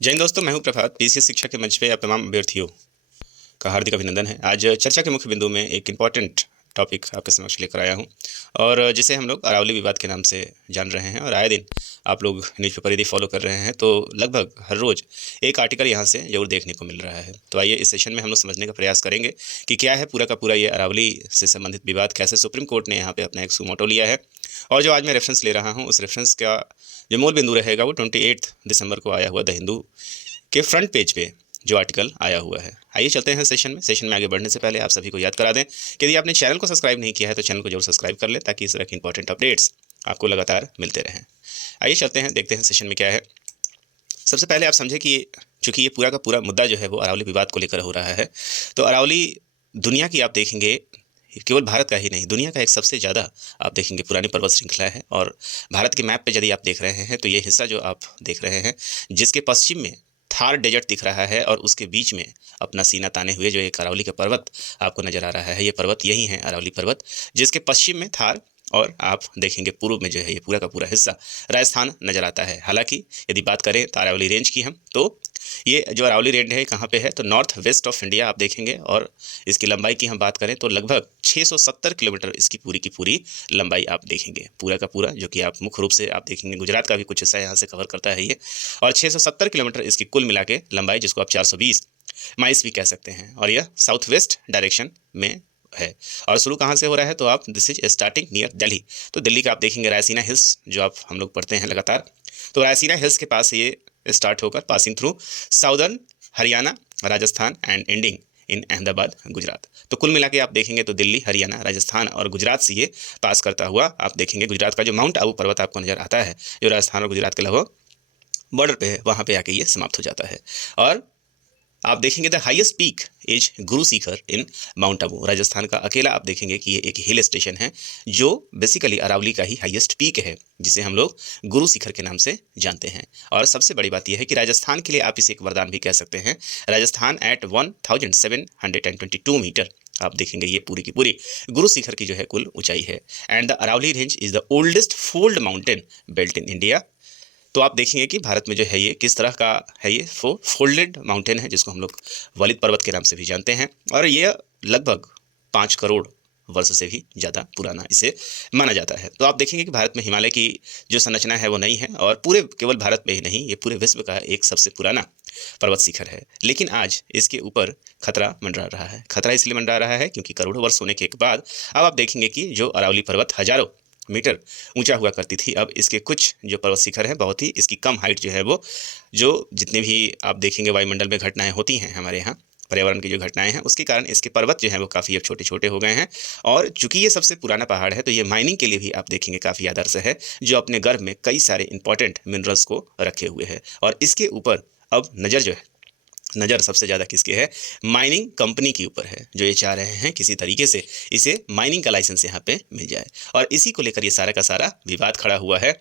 जय हिंद दोस्तों, मैं हूं प्रभात। पीसीएस शिक्षा के मंच पे आप तमाम अभ्यर्थियों का हार्दिक अभिनंदन है। आज चर्चा के मुख्य बिंदु में एक इम्पॉर्टेंट टॉपिक आपके समक्ष लेकर आया हूं और जिसे हम लोग अरावली विवाद के नाम से जान रहे हैं। और आए दिन आप लोग न्यूज़पेपर यदि फॉलो कर रहे हैं तो लगभग हर रोज़ एक आर्टिकल यहाँ से जरूर देखने को मिल रहा है। तो आइए इस सेशन में हम लोग समझने का प्रयास करेंगे कि क्या है पूरा का पूरा ये अरावली से संबंधित विवाद, कैसे सुप्रीम कोर्ट ने यहाँ पे अपना एक सुमोटो लिया है। और जो आज मैं रेफरेंस ले रहा हूँ उस रेफरेंस का जो मूल बिंदु रहेगा वो 28 दिसंबर को आया हुआ द हिंदू के फ्रंट पेज पे जो आर्टिकल आया हुआ है। आइए चलते हैं सेशन में आगे बढ़ने से पहले आप सभी को याद करा दें कि यदि आपने चैनल को सब्सक्राइब नहीं किया है तो चैनल को जरूर सब्सक्राइब कर लें ताकि इस तरह की इंपॉर्टेंट अपडेट्स आपको लगातार मिलते रहें। आइए चलते हैं, देखते हैं सेशन में क्या है। सबसे पहले आप समझें कि चूंकि ये पूरा का पूरा मुद्दा जो है वो अरावली विवाद को लेकर हो रहा है, तो अरावली दुनिया की आप देखेंगे, केवल भारत का ही नहीं, दुनिया का एक सबसे ज़्यादा आप देखेंगे पुरानी पर्वत श्रृंखला है। और भारत के मैप पे यदि आप देख रहे हैं तो ये हिस्सा जो आप देख रहे हैं जिसके पश्चिम में थार डेजर्ट दिख रहा है और उसके बीच में अपना सीना ताने हुए जो एक अरावली का पर्वत आपको नजर आ रहा है, ये पर्वत यही है अरावली पर्वत, जिसके पश्चिम में थार और आप देखेंगे पूर्व में जो है ये पूरा का पूरा हिस्सा राजस्थान नजर आता है। हालांकि यदि बात करें तो अरावली रेंज की हम, तो ये जो अरावली रेंज है कहाँ पे है, तो नॉर्थ वेस्ट ऑफ इंडिया आप देखेंगे। और इसकी लंबाई की हम बात करें तो लगभग 670 किलोमीटर इसकी पूरी की पूरी लंबाई आप देखेंगे, पूरा का पूरा, जो कि आप मुख्य रूप से आप देखेंगे गुजरात का भी कुछ हिस्सा यहाँ से कवर करता है ये। और 670 किलोमीटर इसकी कुल मिला के लंबाई, जिसको आप 420 माइल्स भी कह सकते हैं। और यह साउथ वेस्ट डायरेक्शन में है। और शुरू कहाँ से हो रहा है, तो आप this is starting near Delhi. तो दिल्ली का आप देखेंगे रायसीना हिल्स जो आप हम लोग पढ़ते हैं लगातार, तो रायसीना हिल्स के पास ये स्टार्ट होकर passing through southern Haryana, Rajasthan and ending in Ahmedabad, Gujarat. तो कुल मिला के आप देखेंगे तो दिल्ली, हरियाणा, राजस्थान और गुजरात से ये पास करता हुआ आप देखेंगे गुजरात का जो माउंट आबू पर्वत आपको नजर आता है, जो राजस्थान और गुजरात के लगभग बॉर्डर पे है, वहाँ पे आके ये समाप्त हो जाता है। और आप देखेंगे the highest peak is Guru Shikhar in mount Abu. Rajasthan का अकेला आप देखेंगे कि ये एक हिल स्टेशन है जो बेसिकली अरावली का ही हाईएस्ट पीक है, जिसे हम लोग गुरु शिखर के नाम से जानते हैं। और सबसे बड़ी बात यह है कि राजस्थान के लिए आप इसे एक वरदान भी कह सकते हैं। राजस्थान एट 1722 मीटर आप देखेंगे ये पूरी की पूरी गुरु शिखर की जो है कुल ऊंचाई है। And the Aravali range is the oldest fold mountain belt in India. तो आप देखेंगे कि भारत में जो है ये किस तरह का है, ये फोल्डेड माउंटेन है, जिसको हम लोग वलित पर्वत के नाम से भी जानते हैं। और ये लगभग 5 करोड़ वर्ष से भी ज़्यादा पुराना इसे माना जाता है। तो आप देखेंगे कि भारत में हिमालय की जो संरचना है वो नहीं है, और पूरे केवल भारत में ही नहीं, ये पूरे विश्व का एक सबसे पुराना पर्वत शिखर है। लेकिन आज इसके ऊपर खतरा मंडरा रहा है। खतरा इसलिए मंडरा रहा है क्योंकि करोड़ों वर्ष होने के बाद अब आप देखेंगे कि जो अरावली पर्वत हजारों मीटर ऊंचा हुआ करती थी, अब इसके कुछ जो पर्वत शिखर हैं बहुत ही इसकी कम हाइट जो है वो, जो जितने भी आप देखेंगे वायुमंडल में घटनाएं होती हैं हमारे यहाँ, पर्यावरण की जो घटनाएं हैं उसके कारण इसके पर्वत जो हैं वो काफ़ी अब छोटे छोटे हो गए हैं। और चूंकि ये सबसे पुराना पहाड़ है तो ये माइनिंग के लिए भी आप देखेंगे काफ़ी आदर्श है, जो अपने गर्भ में कई सारे इंपॉर्टेंट मिनरल्स को रखे हुए है। और इसके ऊपर अब नज़र जो है, नज़र सबसे ज़्यादा किसके है, माइनिंग कंपनी के ऊपर है, जो ये चाह रहे हैं किसी तरीके से इसे माइनिंग का लाइसेंस यहाँ पे मिल जाए। और इसी को लेकर ये सारा का सारा विवाद खड़ा हुआ है।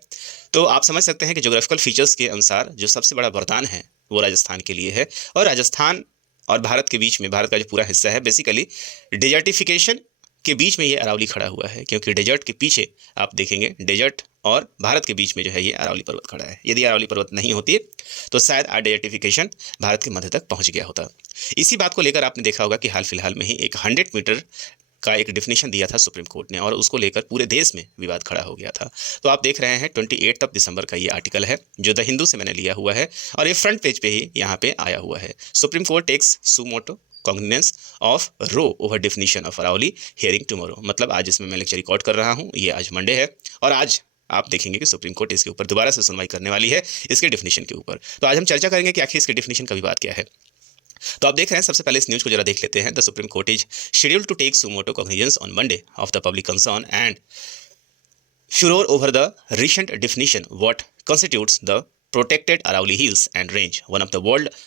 तो आप समझ सकते हैं कि ज्योग्राफिकल फीचर्स के अनुसार जो सबसे बड़ा वरदान है वो राजस्थान के लिए है। और राजस्थान और भारत के बीच में, भारत का जो पूरा हिस्सा है, बेसिकली डेजर्टिफिकेशन के बीच में ये अरावली खड़ा हुआ है, क्योंकि डेजर्ट के पीछे आप देखेंगे डेजर्ट और भारत के बीच में जो है ये अरावली पर्वत खड़ा है। यदि अरावली पर्वत नहीं होती तो शायद डेजर्टिफिकेशन भारत के मध्य तक पहुंच गया होता। इसी बात को लेकर आपने देखा होगा कि हाल फिलहाल में ही एक 100 मीटर का एक डिफिनेशन दिया था सुप्रीम कोर्ट ने, और उसको लेकर पूरे देश में विवाद खड़ा हो गया था। तो आप देख रहे हैं 28 दिसंबर का ये आर्टिकल है जो द हिंदू से मैंने लिया हुआ है, और ये फ्रंट पेज पे ही यहाँ पे आया हुआ है। Supreme Court takes suo motu cognizance of row over definition of Aravali hearing tomorrow. मतलब आज इसमें मैं लेक्चर रिकॉर्ड कर रहा हूँ, ये आज मंडे है, और आज आप देखेंगे कि सुप्रीम कोर्ट इसके ऊपर दोबारा से सुनवाई करने वाली है इसके डिफिनेशन के ऊपर। तो आज हम चर्चा करेंगे कि आखिर इसके डिफिनेशन का विवाद क्या है। तो आप देख रहे हैं, सबसे पहले इस न्यूज को जरा देख लेते हैं। The Supreme Court is scheduled to take suo motu cognizance on Monday of the public concern and furor over the recent definition what constitutes the protected Aravalli Hills and Range, one of the world's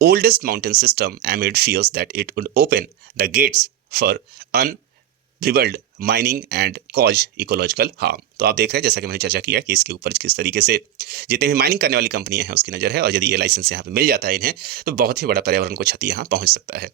oldest mountain system, amid fears that it would open the gates for unbridled mining and cause ecological harm. तो आप देख रहे हैं, जैसा कि मैंने चर्चा किया कि इसके ऊपर किस तरीके से जितने भी माइनिंग करने वाली कंपनियां हैं उसकी नज़र है, और यदि ये लाइसेंस यहाँ पे मिल जाता है इन्हें तो बहुत ही बड़ा पर्यावरण को क्षति यहाँ पहुँच सकता है।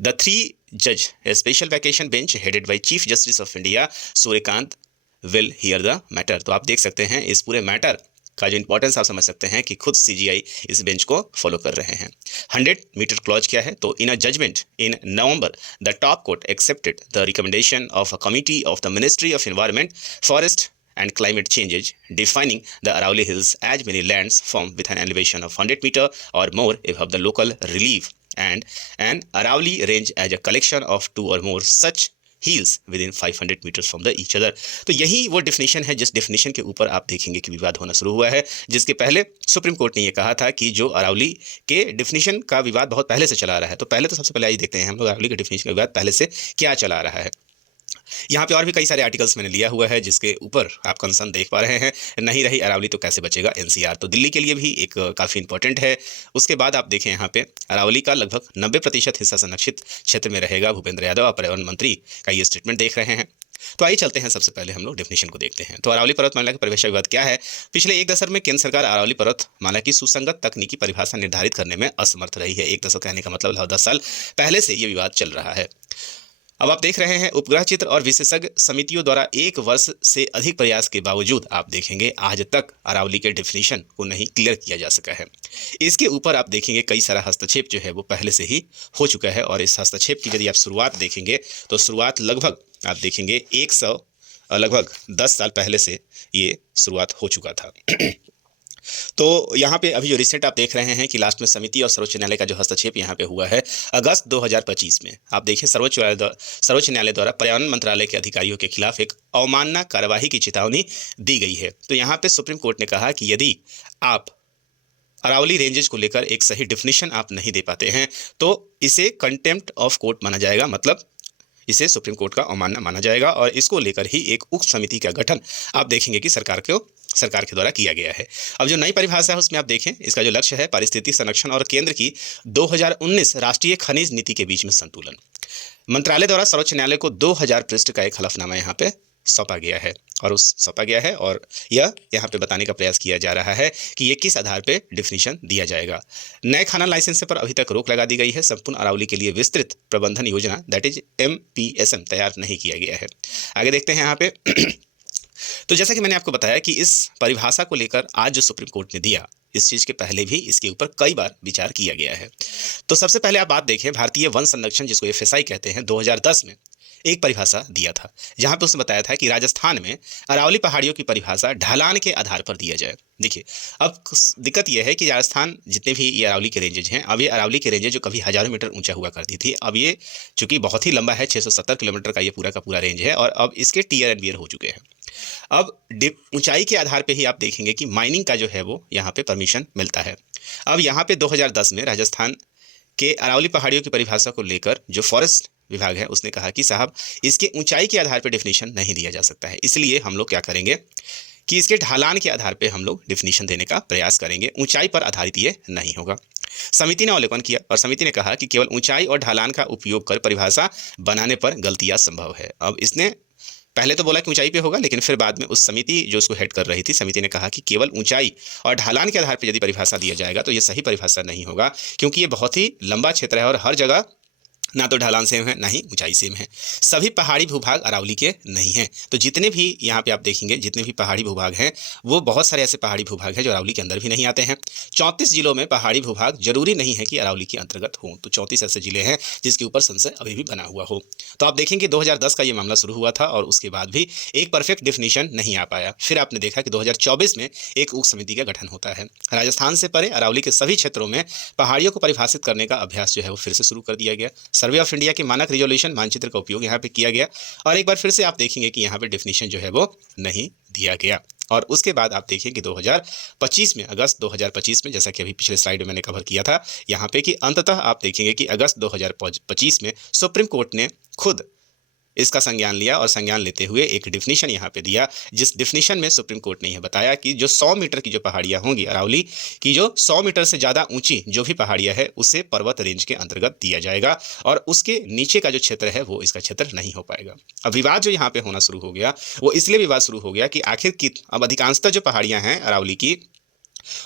द 3 जज special vacation bench headed by chief justice of India Suryakant will hear the matter. तो आप देख सकते हैं इस पूरे मैटर का जो इंपॉर्टेंस आप समझ सकते हैं कि खुद सीजीआई इस बेंच को फॉलो कर रहे हैं। 100 मीटर क्लॉज क्या है? तो in a judgment in November the top court accepted the recommendation of a committee of the ministry of environment, forest and climate changes, defining the Arauli Hills as many lands formed with an elevation of 100 meter or more above the local relief, and an Arauli range as a collection of 2 or more such hills within 500 meters from the each other। तो यही वो definition है जिस definition के ऊपर आप देखेंगे कि विवाद होना शुरू हुआ है, जिसके पहले सुप्रीम कोर्ट ने ये कहा था कि जो अरावली के डेफिनेशन का विवाद बहुत पहले से चला आ रहा है। तो पहले तो सबसे पहले आइए देखते हैं हम लोग अरावली के डेफिनेशन का विवाद पहले से क्या चला आ रहा है। यहाँ पे और भी कई सारे आर्टिकल्स मैंने लिया हुआ है जिसके ऊपर आप कंसर्न देख पा रहे हैं। नहीं रही अरावली तो कैसे बचेगा एनसीआर, तो दिल्ली के लिए भी एक काफ़ी इंपॉर्टेंट है। उसके बाद आप देखें यहाँ पे अरावली का लगभग 90% हिस्सा संरक्षित क्षेत्र में रहेगा। भूपेंद्र यादव और पर्यावरण मंत्री का ये स्टेटमेंट देख रहे हैं। तो आइए चलते हैं, सबसे पहले हम लोग डेफिनेशन को देखते हैं। तो अरावली पर्वतमाला का परिभाषा विवाद क्या है? पिछले एक दशक में केंद्र सरकार अरावली पर्वतमाला की सुसंगत तकनीकी परिभाषा निर्धारित करने में असमर्थ रही है। एक दशक कहने का मतलब 10 साल पहले से ये विवाद चल रहा है। अब आप देख रहे हैं उपग्रह चित्र और विशेषज्ञ समितियों द्वारा 1 वर्ष से अधिक प्रयास के बावजूद आप देखेंगे आज तक अरावली के डेफिनेशन को नहीं क्लियर किया जा सका है। इसके ऊपर आप देखेंगे कई सारा हस्तक्षेप जो है वो पहले से ही हो चुका है, और इस हस्तक्षेप की यदि आप शुरुआत देखेंगे तो शुरुआत लगभग आप देखेंगे 10 साल पहले से ये शुरुआत हो चुका था। तो यहाँ पे अभी जो रिसेंट आप देख रहे हैं कि लास्ट में समिति और सर्वोच्च न्यायालय का जो हस्तक्षेप यहाँ पे हुआ है अगस्त 2025 में, आप देखिए सर्वोच्च न्यायालय द्वारा पर्यावरण मंत्रालय के अधिकारियों के खिलाफ एक अवमानना कार्यवाही की चेतावनी दी गई है। तो यहाँ पे सुप्रीम कोर्ट ने कहा कि यदि आप अरावली रेंजेज को लेकर एक सही डिफिनीशन आप नहीं दे पाते हैं तो इसे कंटेम्प्ट ऑफ कोर्ट माना जाएगा, मतलब इसे सुप्रीम कोर्ट का अवमानना माना जाएगा, और इसको लेकर ही एक उप समिति का गठन आप देखेंगे कि सरकार के द्वारा किया गया है। अब जो नई परिभाषा है उसमें आप देखें इसका जो लक्ष्य है पारिस्थितिक संरक्षण और केंद्र की 2019 राष्ट्रीय खनिज नीति के बीच में संतुलन। मंत्रालय द्वारा सर्वोच्च न्यायालय को 2000 पृष्ठ का एक हलफनामा यहाँ पे सौंपा गया है, और यह यहाँ पे बताने का प्रयास किया जा रहा है कि ये किस आधार पे डिफिनीशन दिया जाएगा। नए खनन लाइसेंस पर अभी तक रोक लगा दी गई है। संपूर्ण अरावली के लिए विस्तृत प्रबंधन योजना दैट इज MPSM तैयार नहीं किया गया है। आगे देखते हैं यहाँ पे। तो जैसा कि मैंने आपको बताया कि इस परिभाषा को लेकर आज जो सुप्रीम कोर्ट ने दिया, इस चीज़ के पहले भी इसके ऊपर कई बार विचार किया गया है। तो सबसे पहले आप बात देखें, भारतीय वन संरक्षण जिसको FSI कहते हैं 2010 में एक परिभाषा दिया था, जहां पे उसने बताया था कि राजस्थान में अरावली पहाड़ियों की परिभाषा ढलान के आधार पर दिया जाए। देखिए अब दिक्कत यह है कि राजस्थान जितने भी ये अरावली के रेंजेज हैं, अब ये अरावली के रेंजेज जो कभी हज़ारों मीटर ऊंचा हुआ करती थी, अब ये चूंकि बहुत ही लंबा है, 670 किलोमीटर का ये पूरा का पूरा रेंज है, और अब इसके टियर एंड बियर हो चुके हैं। अब ऊंचाई के आधार पे ही आप देखेंगे कि माइनिंग का जो है वो यहाँ पे परमिशन मिलता है। अब यहाँ पे 2010 में राजस्थान के अरावली पहाड़ियों की परिभाषा को लेकर जो फॉरेस्ट विभाग है उसने कहा कि साहब इसके ऊंचाई के आधार पर डिफिनीशन नहीं दिया जा सकता है, इसलिए हम लोग क्या करेंगे कि इसके ढलान के आधार पे हम लोग डिफिनीशन देने का प्रयास करेंगे, ऊंचाई पर आधारित ये नहीं होगा। समिति ने अवलोकन किया और समिति ने कहा कि केवल ऊंचाई और ढलान का उपयोग कर परिभाषा बनाने पर गलतियां संभव है। अब इसने पहले तो बोला कि ऊंचाई पे होगा, लेकिन फिर बाद में उस समिति जो उसको हेड कर रही थी, समिति ने कहा कि केवल ऊंचाई और ढलान के आधार पर यदि परिभाषा दिया जाएगा तो ये सही परिभाषा नहीं होगा, क्योंकि ये बहुत ही लंबा क्षेत्र है और हर जगह ना तो ढलान सेम है ना ही ऊंचाई सेम है। सभी पहाड़ी भूभाग अरावली के नहीं हैं। तो जितने भी यहाँ पे आप देखेंगे जितने भी पहाड़ी भूभाग हैं वो बहुत सारे ऐसे पहाड़ी भूभाग हैं जो अरावली के अंदर भी नहीं आते हैं। 34 जिलों में पहाड़ी भूभाग जरूरी नहीं है कि अरावली के अंतर्गत हों। तो 34 ऐसे जिले हैं जिसके ऊपर संशय अभी भी बना हुआ हो। तो आप देखेंगे 2010 का ये मामला शुरू हुआ था और उसके बाद भी एक परफेक्ट डिफिनीशन नहीं आ पाया। फिर आपने देखा कि 2024 में एक उप समिति का गठन होता है। राजस्थान से परे अरावली के सभी क्षेत्रों में पहाड़ियों को परिभाषित करने का अभ्यास जो है वो फिर से शुरू कर दिया गया। सर्वे ऑफ इंडिया के मानक रिजोल्यूशन मानचित्र का उपयोग यहाँ पे किया गया और एक बार फिर से आप देखेंगे कि यहाँ पे डेफिनेशन जो है वो नहीं दिया गया। और उसके बाद आप देखिए कि 2025 में अगस्त 2025 में, जैसा कि अभी पिछले स्लाइड में मैंने कवर किया था यहाँ पे, कि अंततः आप देखेंगे कि अगस्त 2025 में सुप्रीम कोर्ट ने खुद इसका संज्ञान लिया और संज्ञान लेते हुए एक डिफिनीशन यहाँ पे दिया, जिस डिफिनीशन में सुप्रीम कोर्ट ने यह बताया कि जो 100 मीटर की जो पहाड़ियाँ होंगी अरावली की, जो 100 मीटर से ज़्यादा ऊंची जो भी पहाड़ियाँ है उसे पर्वत रेंज के अंतर्गत दिया जाएगा और उसके नीचे का जो क्षेत्र है वो इसका क्षेत्र नहीं हो पाएगा। अब विवाद जो यहाँ पे होना शुरू हो गया वो इसलिए विवाद शुरू हो गया कि आखिर की अब अधिकांशतः जो पहाड़ियाँ हैं अरावली की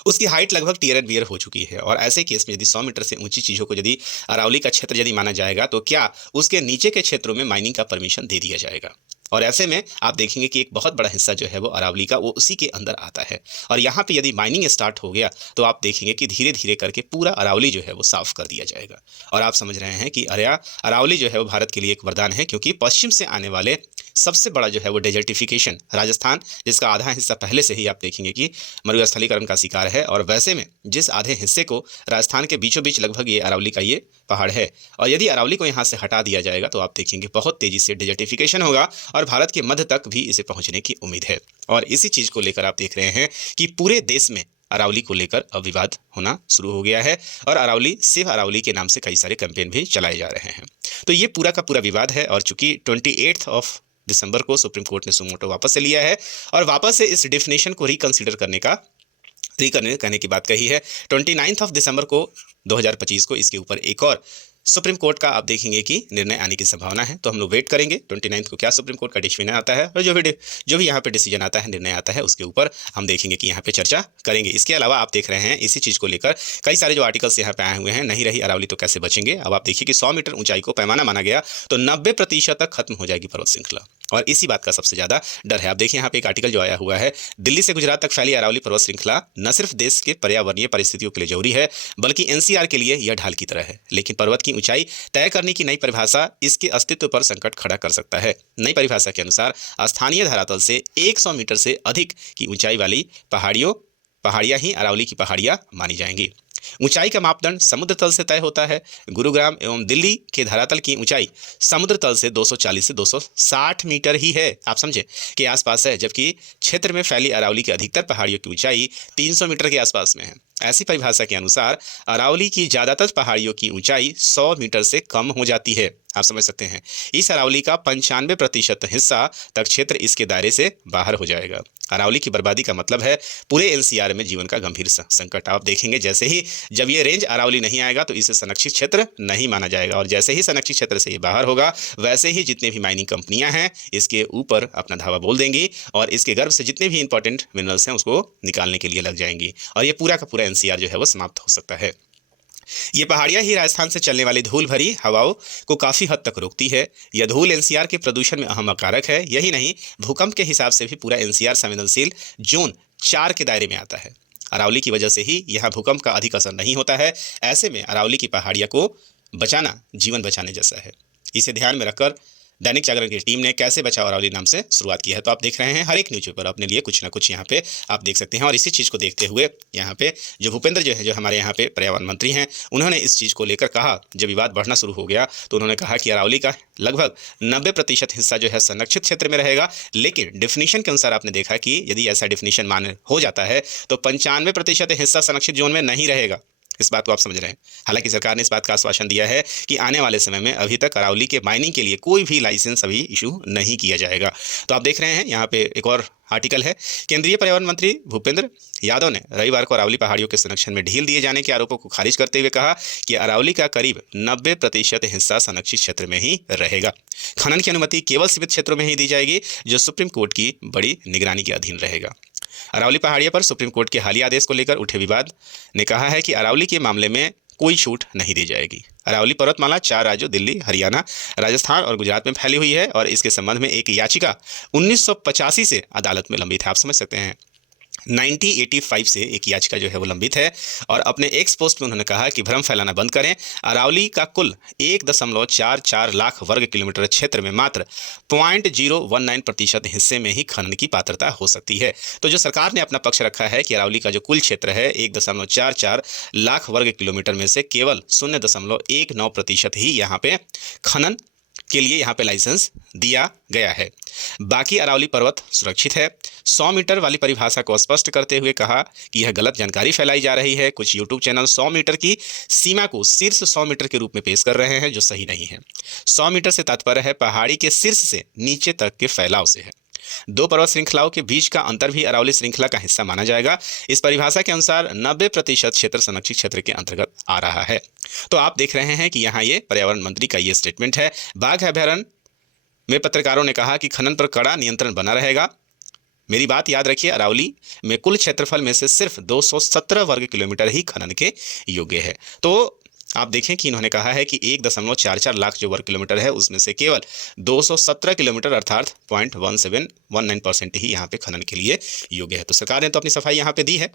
उसकी हाइट लगभग टियर एंड बियर हो चुकी है और ऐसे केस में यदि 100 मीटर से ऊंची चीज़ों को यदि अरावली का क्षेत्र यदि माना जाएगा तो क्या उसके नीचे के क्षेत्रों में माइनिंग का परमिशन दे दिया जाएगा। और ऐसे में आप देखेंगे कि एक बहुत बड़ा हिस्सा जो है वो अरावली का वो उसी के अंदर आता है। और यहाँ पे यदि माइनिंग स्टार्ट हो गया तो आप देखेंगे कि धीरे धीरे करके पूरा अरावली जो है वो साफ कर दिया जाएगा। और आप समझ रहे हैं कि अरावली जो है वो भारत के लिए एक वरदान है, क्योंकि पश्चिम से आने वाले सबसे बड़ा जो है वो डेजर्टिफिकेशन राजस्थान, जिसका आधा हिस्सा पहले से ही आप देखेंगे कि मरुस्थलीकरण का शिकार है। और वैसे में जिस आधे हिस्से को राजस्थान के बीचों बीच लगभग ये अरावली का ये पहाड़ है, और यदि अरावली को यहाँ से हटा दिया जाएगा तो आप देखेंगे बहुत तेजी से डेजर्टिफिकेशन होगा और भारत के मध्य तक भी इसे पहुंचने की उम्मीद है। और इसी चीज को लेकर आप देख रहे हैं कि पूरे देश में अरावली को लेकर अब विवाद होना शुरू हो गया है और अरावली सिर्फ अरावली के नाम से कई सारे कैंपेन भी चलाए जा रहे हैं। तो ये पूरा का पूरा विवाद है। और चूंकि 28 दिसंबर को सुप्रीम कोर्ट ने सुमोटो वापस से लिया है और वापस से इस डेफिनेशन को रिकंसीडर करने की बात कही है। 29 दिसंबर को 2025 को इसके ऊपर एक और सुप्रीम कोर्ट का आप देखेंगे कि निर्णय आने की संभावना है। तो हम लोग वेट करेंगे 29 को क्या सुप्रीम कोर्ट का डिसीजन आता है, और जो भी यहाँ पे डिसीजन आता है, निर्णय आता है, उसके ऊपर हम देखेंगे कि यहाँ पे चर्चा करेंगे। इसके अलावा आप देख रहे हैं इसी चीज़ को लेकर कई सारे जो आर्टिकल्स यहाँ पे आए हुए हैं, नहीं रही अरावली तो कैसे बचेंगे। अब आप देखिए कि 100 मीटर ऊंचाई को पैमाना माना गया तो 90% तक खत्म हो जाएगी पर्वत श्रृंखला, और इसी बात का सबसे ज़्यादा डर है। आप देखिए यहाँ पे एक आर्टिकल जो आया हुआ है, दिल्ली से गुजरात तक फैली अरावली पर्वत श्रृंखला न सिर्फ देश के पर्यावरणीय परिस्थितियों के लिए जरूरी है, बल्कि एनसीआर के लिए यह ढाल की तरह है। लेकिन पर्वत की ऊंचाई तय करने की नई परिभाषा इसके अस्तित्व पर संकट खड़ा कर सकता है। नई परिभाषा के अनुसार स्थानीय धरातल से 100 मीटर से अधिक की ऊंचाई वाली पहाड़ियां ही अरावली की पहाड़ियां मानी जाएंगी। ऊंचाई का मापदंड समुद्र तल से तय होता है। गुरुग्राम एवं दिल्ली के धरातल की ऊंचाई समुद्र तल से 240 से 260 मीटर ही है, आप समझे, के आसपास है, जबकि क्षेत्र में फैली अरावली की अधिकतर पहाड़ियों की ऊंचाई 300 मीटर के आसपास में है। ऐसी परिभाषा के अनुसार अरावली की ज़्यादातर पहाड़ियों की ऊंचाई 100 मीटर से कम हो जाती है। आप समझ सकते हैं, इस अरावली का 95% हिस्सा तक क्षेत्र इसके दायरे से बाहर हो जाएगा। अरावली की बर्बादी का मतलब है पूरे एनसीआर में जीवन का गंभीर संकट। आप देखेंगे जैसे ही जब ये रेंज अरावली नहीं आएगा तो इसे संरक्षित क्षेत्र नहीं माना जाएगा, और जैसे ही संरक्षित क्षेत्र से ये बाहर होगा वैसे ही जितने भी माइनिंग कंपनियां हैं इसके ऊपर अपना धावा बोल देंगी और इसके गर्भ से जितने भी इंपॉर्टेंट मिनरल्स हैं उसको निकालने के लिए लग जाएंगी, और ये पूरा का पूरा एनसीआर जो है वो समाप्त हो सकता है। ये पहाड़ियां ही राजस्थान से चलने वाली धूल भरी हवाओं को काफ़ी हद तक रोकती है। यह धूल एनसीआर के प्रदूषण में अहम कारक है। यही नहीं, भूकंप के हिसाब से भी पूरा एनसीआर संवेदनशील जोन 4 के दायरे में आता है। अरावली की वजह से ही यहाँ भूकंप का अधिक असर नहीं होता है। ऐसे में अरावली की पहाड़ियाँ को बचाना जीवन बचाने जैसा है। इसे ध्यान में रखकर दैनिक जागरण की टीम ने कैसे बचाओ अरावली नाम से शुरुआत की है। तो आप देख रहे हैं हर एक न्यूज़पेपर अपने लिए कुछ ना कुछ यहाँ पे आप देख सकते हैं, और इसी चीज़ को देखते हुए यहाँ पे जो भूपेंद्र जो हमारे यहाँ पे पर्यावरण मंत्री हैं, उन्होंने इस चीज़ को लेकर कहा, जब विवाद बढ़ना शुरू हो गया तो उन्होंने कहा कि अरावली का लगभग 90% हिस्सा जो है संरक्षित क्षेत्र में रहेगा। लेकिन डिफिनीशन के अनुसार आपने देखा कि यदि ऐसा डिफिनीशन मान्य हो जाता है तो 95% हिस्सा संरक्षित जोन में नहीं रहेगा। इस बात को आप समझ रहे हैं। हालांकि सरकार ने इस बात का आश्वासन दिया है कि आने वाले समय में अभी तक अरावली के माइनिंग के लिए कोई भी लाइसेंस अभी इशू नहीं किया जाएगा। तो आप देख रहे हैं यहाँ पे एक और आर्टिकल है, केंद्रीय पर्यावरण मंत्री भूपेंद्र यादव ने रविवार को अरावली पहाड़ियों के संरक्षण में ढील दिए जाने के आरोपों को खारिज करते हुए कहा कि अरावली का करीब 90% हिस्सा संरक्षित क्षेत्र में ही रहेगा। खनन की अनुमति केवल सीमित क्षेत्रों में ही दी जाएगी, जो सुप्रीम कोर्ट की बड़ी निगरानी के अधीन रहेगा। अरावली पहाड़ियों पर सुप्रीम कोर्ट के हालिया आदेश को लेकर उठे विवाद ने कहा है कि अरावली के मामले में कोई छूट नहीं दी जाएगी। अरावली पर्वतमाला 4 राज्यों दिल्ली, हरियाणा, राजस्थान और गुजरात में फैली हुई है, और इसके संबंध में एक याचिका 1985 से अदालत में लंबित है। आप समझ सकते हैं 1985 से एक याचिका जो है वो लंबित है। और अपने एक्स पोस्ट में उन्होंने कहा कि भ्रम फैलाना बंद करें। अरावली का कुल 1.44 लाख वर्ग किलोमीटर क्षेत्र में मात्र 0.019% हिस्से में ही खनन की पात्रता हो सकती है। तो जो सरकार ने अपना पक्ष रखा है कि अरावली का जो कुल क्षेत्र है 1.44 लाख वर्ग किलोमीटर में से केवल 0.19% ही यहाँ पे खनन के लिए यहाँ पे लाइसेंस दिया गया है, बाकी अरावली पर्वत सुरक्षित है। 100 मीटर वाली परिभाषा को स्पष्ट करते हुए कहा कि यह गलत जानकारी फैलाई जा रही है। कुछ यूट्यूब चैनल 100 मीटर की सीमा को शीर्ष 100 मीटर के रूप में पेश कर रहे हैं, जो सही नहीं है। 100 मीटर से तात्पर्य है पहाड़ी के शीर्ष से नीचे तक के फैलाव से है। 2 पर्वत श्रृंखलाओं के बीच का अंतर भी अरावली श्रृंखला का हिस्सा माना जाएगा। इस परिभाषा के अनुसार 90% क्षेत्र संरक्षित क्षेत्र के अंतर्गत आ रहा है। तो आप देख रहे हैं कि यहाँ ये पर्यावरण मंत्री का ये स्टेटमेंट है। बाघ अभयारण्य में पत्रकारों ने कहा कि खनन पर कड़ा नियंत्रण बना रहेगा। मेरी बात याद रखिए, अरावली में कुल क्षेत्रफल में से सिर्फ 217 वर्ग किलोमीटर ही खनन के योग्य है। तो आप देखें कि इन्होंने कहा है कि 1.44 लाख जो वर्ग किलोमीटर है उसमें से केवल 217 किलोमीटर अर्थात 0.1719% ही यहाँ पे खनन के लिए योग्य है। तो सरकार ने तो अपनी सफाई यहाँ पे दी है,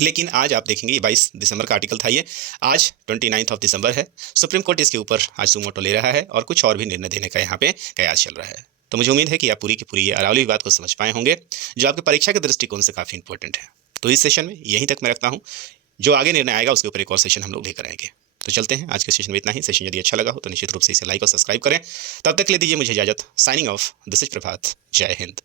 लेकिन आज आप देखेंगे 22 दिसंबर का आर्टिकल था ये, आज 29 दिसंबर है। सुप्रीम कोर्ट इसके ऊपर आज सुमोटो ले रहा है और कुछ और भी निर्णय देने का यहाँ पे कयास चल रहा है। तो मुझे उम्मीद है कि आप पूरी की पूरी ये अरावली विवाद को समझ पाए होंगे, जो आपके परीक्षा के दृष्टिकोण से काफ़ी इंपॉर्टेंट है। तो इस सेशन में यहीं तक मैं रखता हूँ, जो आगे निर्णय आएगा उसके ऊपर एक और सेशन हम लोग लेकर आएंगे। तो चलते हैं, आज के सेशन में इतना ही। सेशन यदि अच्छा लगा हो तो निश्चित रूप से इसे लाइक और सब्सक्राइब करें। तब तक के लिए दीजिए मुझे इजाजत। साइनिंग ऑफ, दिस इज प्रभात। जय हिंद।